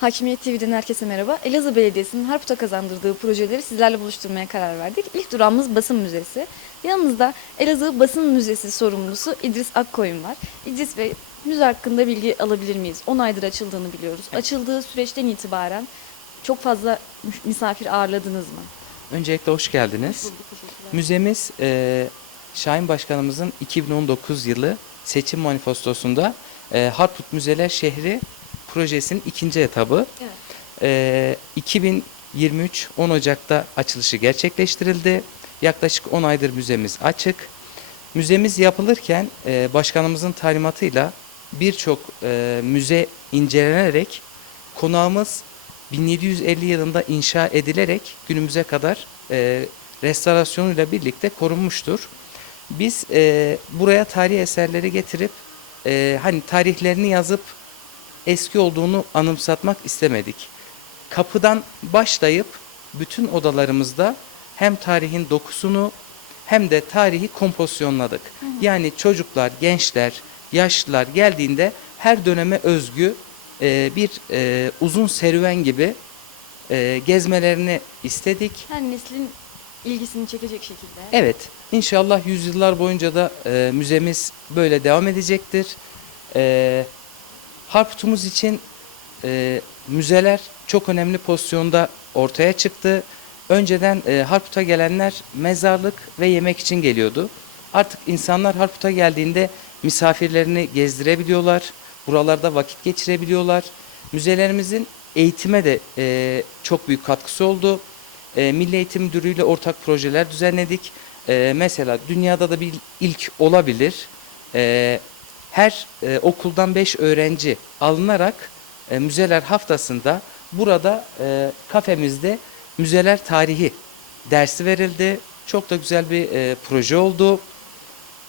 Hakimiyet TV'den herkese merhaba. Elazığ Belediyesi'nin Harput'a kazandırdığı projeleri sizlerle buluşturmaya karar verdik. İlk durağımız Basın Müzesi. Yanımızda Elazığ Basın Müzesi sorumlusu İdris Akkoyun var. İdris Bey, müze hakkında bilgi alabilir miyiz? 10 aydır açıldığını biliyoruz. Açıldığı süreçten itibaren çok fazla misafir ağırladınız mı? Öncelikle hoş geldiniz. Müzemiz e, Şahin Başkanımızın 2019 yılı seçim manifestosunda e, Harput Müzeler Şehri projesinin ikinci etabı. Evet. E, 2023 10 Ocak'ta açılışı gerçekleştirildi. Yaklaşık 10 aydır müzemiz açık. Müzemiz yapılırken e, başkanımızın talimatıyla birçok e, müze incelenerek konağımız 1750 yılında inşa edilerek günümüze kadar e, restorasyonuyla birlikte korunmuştur. Biz e, buraya tarihi eserleri getirip e, hani tarihlerini yazıp eski olduğunu anımsatmak istemedik. Kapıdan başlayıp bütün odalarımızda hem tarihin dokusunu hem de tarihi kompozisyonladık. Yani çocuklar, gençler, yaşlılar geldiğinde her döneme özgü e, bir e, uzun serüven gibi e, gezmelerini istedik. Her neslin ilgisini çekecek şekilde. Evet, inşallah yüzyıllar boyunca da e, müzemiz böyle devam edecektir. E, Harput'umuz için e, müzeler çok önemli pozisyonda ortaya çıktı. Önceden e, Harput'a gelenler mezarlık ve yemek için geliyordu. Artık insanlar Harput'a geldiğinde misafirlerini gezdirebiliyorlar. Buralarda vakit geçirebiliyorlar. Müzelerimizin eğitime de e, çok büyük katkısı oldu. E, Milli Eğitim Müdürlüğü ile ortak projeler düzenledik. E, mesela dünyada da bir ilk olabilir. E, her e, okuldan 5 öğrenci alınarak e, müzeler haftasında burada e, kafemizde müzeler tarihi dersi verildi. Çok da güzel bir e, proje oldu.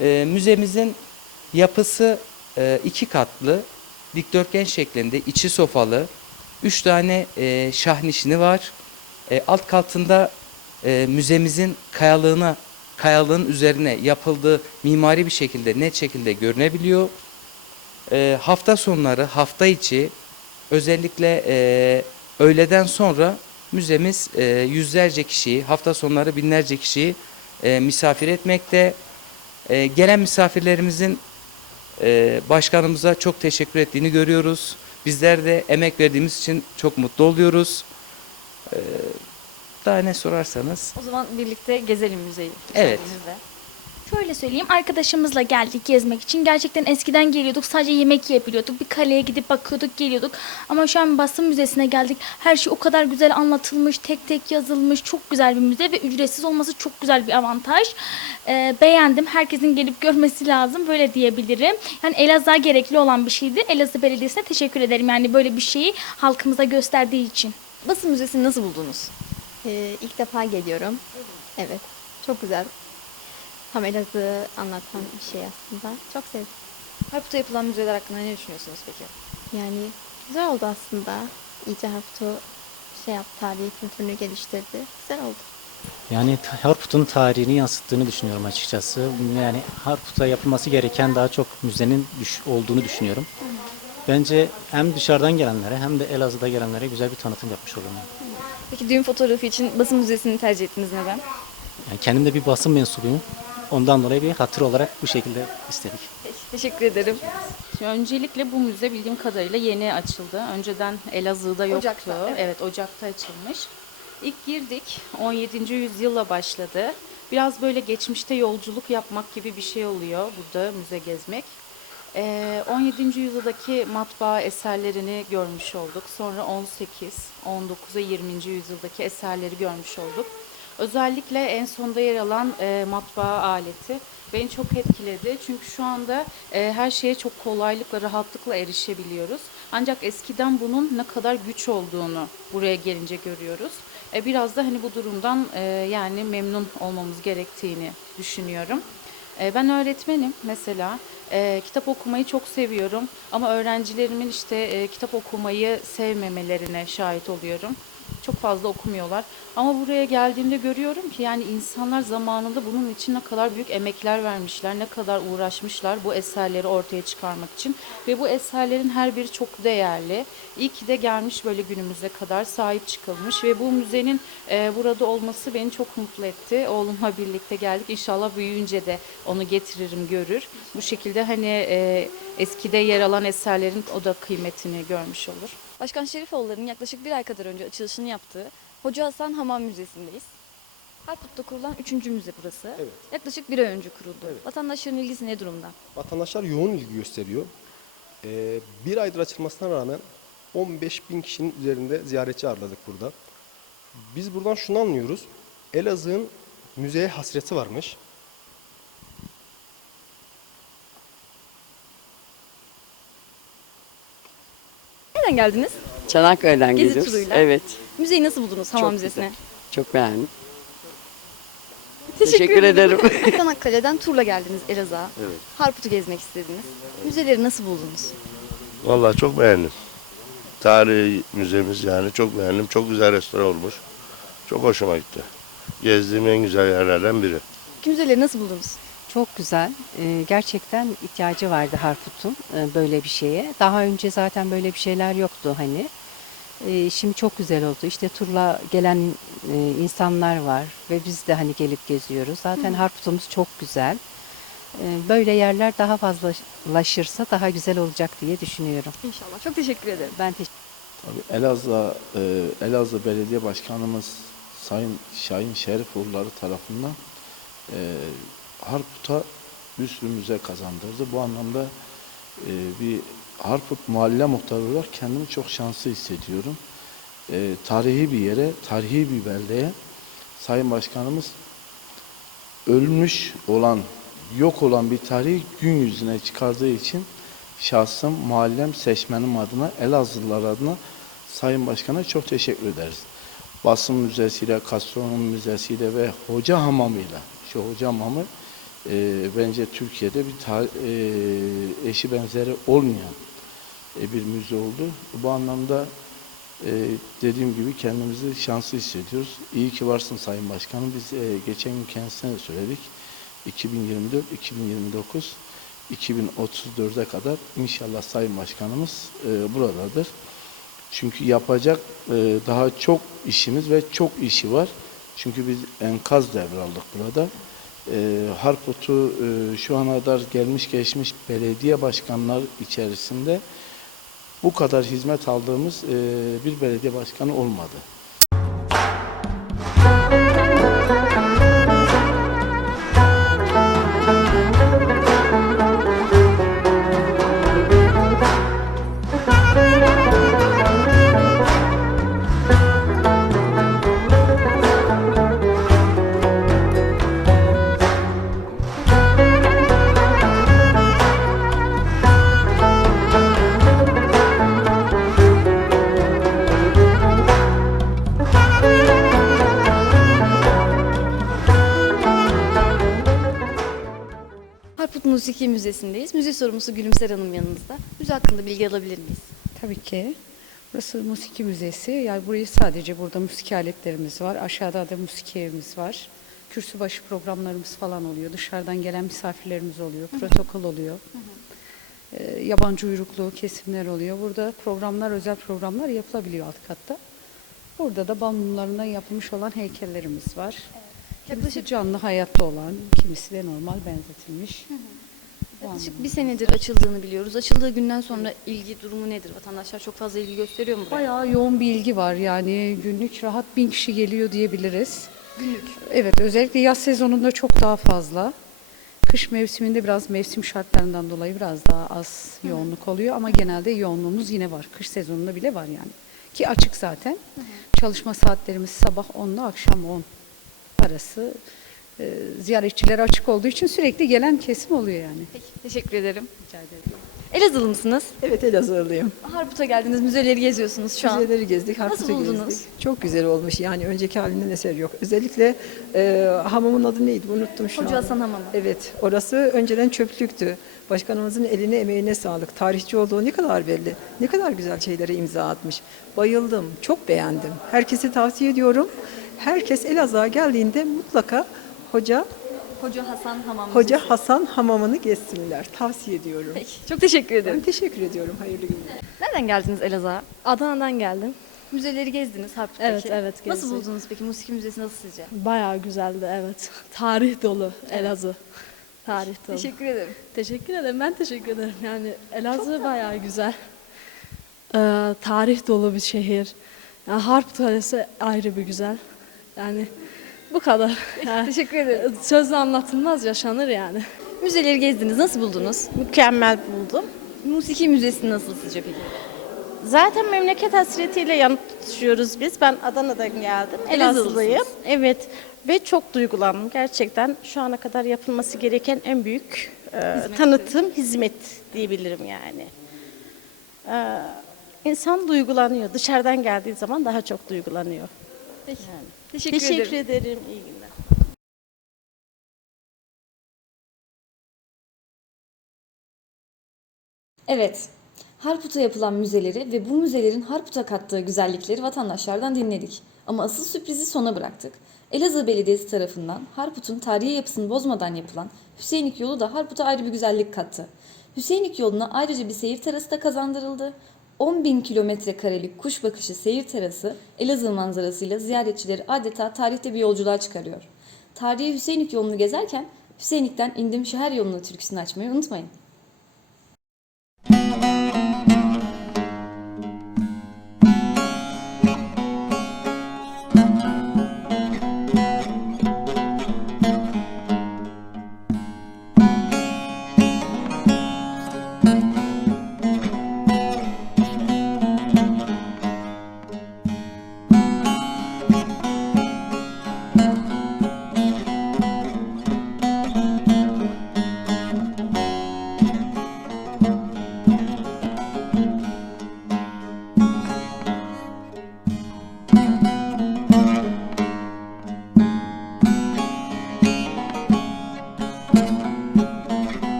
E, müzemizin yapısı e, iki katlı, dikdörtgen şeklinde, içi sofalı. Üç tane e, şahnişini var. E, alt katında e, müzemizin kayalığına, kayalığın üzerine yapıldığı mimari bir şekilde, net şekilde görünebiliyor. E, hafta sonları, hafta içi özellikle e, öğleden sonra müzemiz e, yüzlerce kişiyi, hafta sonları binlerce kişiyi e, misafir etmekte. E, gelen misafirlerimizin e, başkanımıza çok teşekkür ettiğini görüyoruz. Bizler de emek verdiğimiz için çok mutlu oluyoruz. E, daha ne sorarsanız. O zaman birlikte gezelim müzeyi. Evet. Şöyle söyleyeyim arkadaşımızla geldik gezmek için. Gerçekten eskiden geliyorduk sadece yemek yiyebiliyorduk. Bir kaleye gidip bakıyorduk geliyorduk. Ama şu an basın müzesine geldik. Her şey o kadar güzel anlatılmış, tek tek yazılmış. Çok güzel bir müze ve ücretsiz olması çok güzel bir avantaj. Ee, beğendim. Herkesin gelip görmesi lazım. Böyle diyebilirim. Yani Elazığ'a gerekli olan bir şeydi. Elazığ Belediyesi'ne teşekkür ederim. Yani böyle bir şeyi halkımıza gösterdiği için. Basın Müzesi'ni nasıl buldunuz? Ee, ilk defa geliyorum. Evet. Çok güzel. Tam Elazığ'ı anlatan bir şey aslında. Çok sevdim. Harput'ta yapılan müzeler hakkında ne düşünüyorsunuz peki? Yani güzel oldu aslında. İyice Harput'u şey yaptı, tarihi kültürünü geliştirdi. Güzel oldu. Yani Harput'un tarihini yansıttığını düşünüyorum açıkçası. Yani Harput'a yapılması gereken daha çok müzenin düş- olduğunu düşünüyorum. Bence hem dışarıdan gelenlere hem de Elazığ'da gelenlere güzel bir tanıtım yapmış olurum. Peki düğün fotoğrafı için basın müzesini tercih ettiniz neden? Yani kendim de bir basın mensubuyum. Ondan dolayı bir hatır olarak bu şekilde istedik. Peki, teşekkür ederim. Öncelikle bu müze bildiğim kadarıyla yeni açıldı. Önceden Elazığ'da yoktu. Ocak'ta, evet. evet. Ocak'ta açılmış. İlk girdik 17. yüzyılla başladı. Biraz böyle geçmişte yolculuk yapmak gibi bir şey oluyor burada müze gezmek. Ee, 17. yüzyıldaki matbaa eserlerini görmüş olduk. Sonra 18, 19 ve 20. yüzyıldaki eserleri görmüş olduk. Özellikle en sonda yer alan e, matbaa aleti beni çok etkiledi. Çünkü şu anda e, her şeye çok kolaylıkla, rahatlıkla erişebiliyoruz. Ancak eskiden bunun ne kadar güç olduğunu buraya gelince görüyoruz. E, biraz da hani bu durumdan yani memnun olmamız gerektiğini düşünüyorum. E, ben öğretmenim mesela. E, kitap okumayı çok seviyorum ama öğrencilerimin işte e, kitap okumayı sevmemelerine şahit oluyorum. Çok fazla okumuyorlar. Ama buraya geldiğimde görüyorum ki yani insanlar zamanında bunun için ne kadar büyük emekler vermişler, ne kadar uğraşmışlar bu eserleri ortaya çıkarmak için. Ve bu eserlerin her biri çok değerli. İyi ki de gelmiş böyle günümüze kadar sahip çıkılmış ve bu müzenin e, burada olması beni çok mutlu etti. Oğlumla birlikte geldik. İnşallah büyüyünce de onu getiririm, görür. Bu şekilde hani e, eskide yer alan eserlerin o da kıymetini görmüş olur. Başkan Şerifoğulları'nın yaklaşık bir ay kadar önce açılışını yaptığı Hoca Hasan Hamam Müzesi'ndeyiz. Harput'ta kurulan üçüncü müze burası. Evet. Yaklaşık bir ay önce kuruldu. Evet. Vatandaşların ilgisi ne durumda? Vatandaşlar yoğun ilgi gösteriyor. Ee, bir aydır açılmasına rağmen 15 bin kişinin üzerinde ziyaretçi ağırladık burada. Biz buradan şunu anlıyoruz. Elazığ'ın müzeye hasreti varmış. Nereden geldiniz? Çanakkale'den Gezi geliyoruz. turuyla. Evet. Müzeyi nasıl buldunuz Hamam Çok Müzesi'ni? güzel. Çok beğendim. Teşekkür, Teşekkür ederim. Çanakkale'den turla geldiniz Elazığ'a. Evet. Harput'u gezmek istediniz. Müzeleri nasıl buldunuz? Vallahi çok beğendim. Tarihi müzemiz yani çok beğendim. Çok güzel restore olmuş. Çok hoşuma gitti. Gezdiğim en güzel yerlerden biri. Müzeleri nasıl buldunuz? Çok güzel. Ee, gerçekten ihtiyacı vardı Harput'un e, böyle bir şeye. Daha önce zaten böyle bir şeyler yoktu hani. Ee, şimdi çok güzel oldu. İşte turla gelen e, insanlar var ve biz de hani gelip geziyoruz. Zaten Harput'umuz çok güzel. Ee, böyle yerler daha fazlalaşırsa daha güzel olacak diye düşünüyorum. İnşallah. Çok teşekkür ederim. Ben teşekkür Tabii Elazığ, e, Elazığ Belediye Başkanımız Sayın Şahin Şerifoğulları tarafından e, Harput'a bir sürü müze kazandırdı. Bu anlamda e, bir Harput mahalle muhtarı olarak kendimi çok şanslı hissediyorum. E, tarihi bir yere, tarihi bir beldeye Sayın Başkanımız ölmüş olan, yok olan bir tarihi gün yüzüne çıkardığı için şahsım, mahallem, seçmenim adına, Elazığlılar adına Sayın Başkan'a çok teşekkür ederiz. Basın Müzesi'yle, Gastronomi Müzesi'yle ve Hoca Hamamı'yla, şu Hoca Hamamı e, bence Türkiye'de bir tar- e, eşi benzeri olmayan e, bir müze oldu. Bu anlamda e, dediğim gibi kendimizi şanslı hissediyoruz. İyi ki varsın Sayın Başkanım. Biz e, geçen gün kendisine söyledik. 2024, 2029, 2034'e kadar inşallah Sayın Başkanımız e, buradadır. Çünkü yapacak e, daha çok işimiz ve çok işi var. Çünkü biz enkaz devraldık burada. E, Harput'u e, şu ana kadar gelmiş geçmiş belediye başkanlar içerisinde bu kadar hizmet aldığımız e, bir belediye başkanı olmadı. Musiki Müzesi'ndeyiz. Müze sorumlusu Gülümser Hanım yanımızda. Müze hakkında bilgi alabilir miyiz? Tabii ki. Burası musiki müzesi. Yani burayı sadece burada musiki aletlerimiz var. Aşağıda da musiki evimiz var. Kürsü başı programlarımız falan oluyor. Dışarıdan gelen misafirlerimiz oluyor. Protokol oluyor. Ee, yabancı uyruklu kesimler oluyor. Burada programlar, özel programlar yapılabiliyor alt katta. Burada da bal mumlarından yapılmış olan heykellerimiz var. Kimisi Yaklaşık- canlı hayatta olan, kimisi de normal benzetilmiş. Bu Yaklaşık bir senedir açıldığını biliyoruz. Açıldığı günden sonra ilgi durumu nedir? Vatandaşlar çok fazla ilgi gösteriyor mu buraya? Bayağı yoğun bir ilgi var yani günlük rahat bin kişi geliyor diyebiliriz. Günlük? Evet özellikle yaz sezonunda çok daha fazla. Kış mevsiminde biraz mevsim şartlarından dolayı biraz daha az yoğunluk oluyor ama genelde yoğunluğumuz yine var. Kış sezonunda bile var yani. Ki açık zaten. Çalışma saatlerimiz sabah 10 ile akşam 10 arası. Ee, ziyaretçiler açık olduğu için sürekli gelen kesim oluyor yani. Peki, teşekkür ederim. Rica ederim. Elazığlı mısınız? Evet Elazığlıyım. Harput'a geldiniz, müzeleri geziyorsunuz şu an. Müzeleri gezdik, Nasıl Harput'u buldunuz? gezdik. Çok güzel olmuş yani önceki halinden eser yok. Özellikle e, hamamın adı neydi unuttum şu Hoca an. Hasan Hamamı. Evet orası önceden çöplüktü. Başkanımızın eline emeğine sağlık. Tarihçi olduğu ne kadar belli. Ne kadar güzel şeylere imza atmış. Bayıldım, çok beğendim. Herkese tavsiye ediyorum. Herkes Elazığ'a geldiğinde mutlaka hoca Hoca Hasan Hamam Hoca. Hasan hamamını gezsinler. Tavsiye ediyorum. Peki, çok teşekkür Ben ederim. teşekkür ediyorum. Hayırlı günler. Nereden geldiniz Elazığ'a? Adana'dan geldim. Müzeleri gezdiniz Harput'taki. Evet, evet, Nasıl gezdik. buldunuz peki? Musiki Müzesi nasıl sizce? Bayağı güzeldi evet. Tarih dolu Elazığ. Tarih dolu. Teşekkür ederim. Teşekkür ederim. Ben teşekkür ederim. Yani Elazığ bayağı güzel. Ee, tarih dolu bir şehir. Yani Harp Kalesi ayrı bir güzel. Yani bu kadar. Yani Teşekkür ederim. sözle anlatılmaz yaşanır yani. Müzeleri gezdiniz. Nasıl buldunuz? Mükemmel buldum. Musiki Müzesi nasıl sizce peki? Zaten memleket hasretiyle yanıt tutuşuyoruz biz. Ben Adana'dan geldim. Elazığlıyım. Evet ve çok duygulandım. Gerçekten şu ana kadar yapılması gereken en büyük e, tanıtım, hizmet diyebilirim yani. E, insan duygulanıyor. Dışarıdan geldiği zaman daha çok duygulanıyor. Peki. Yani. Teşekkür, Teşekkür ederim. ederim. İyi günler. Evet. Harput'a yapılan müzeleri ve bu müzelerin Harput'a kattığı güzellikleri vatandaşlardan dinledik. Ama asıl sürprizi sona bıraktık. Elazığ Belediyesi tarafından Harput'un tarihi yapısını bozmadan yapılan Hüseyinlik yolu da Harput'a ayrı bir güzellik kattı. Hüseyinlik yoluna ayrıca bir seyir terası da kazandırıldı. 10 bin kilometre karelik kuş bakışı seyir terası Elazığ manzarasıyla ziyaretçileri adeta tarihte bir yolculuğa çıkarıyor. Tarihi Hüseyinlik yolunu gezerken Hüseyinlik'ten indim şehir yolunu türküsünü açmayı unutmayın.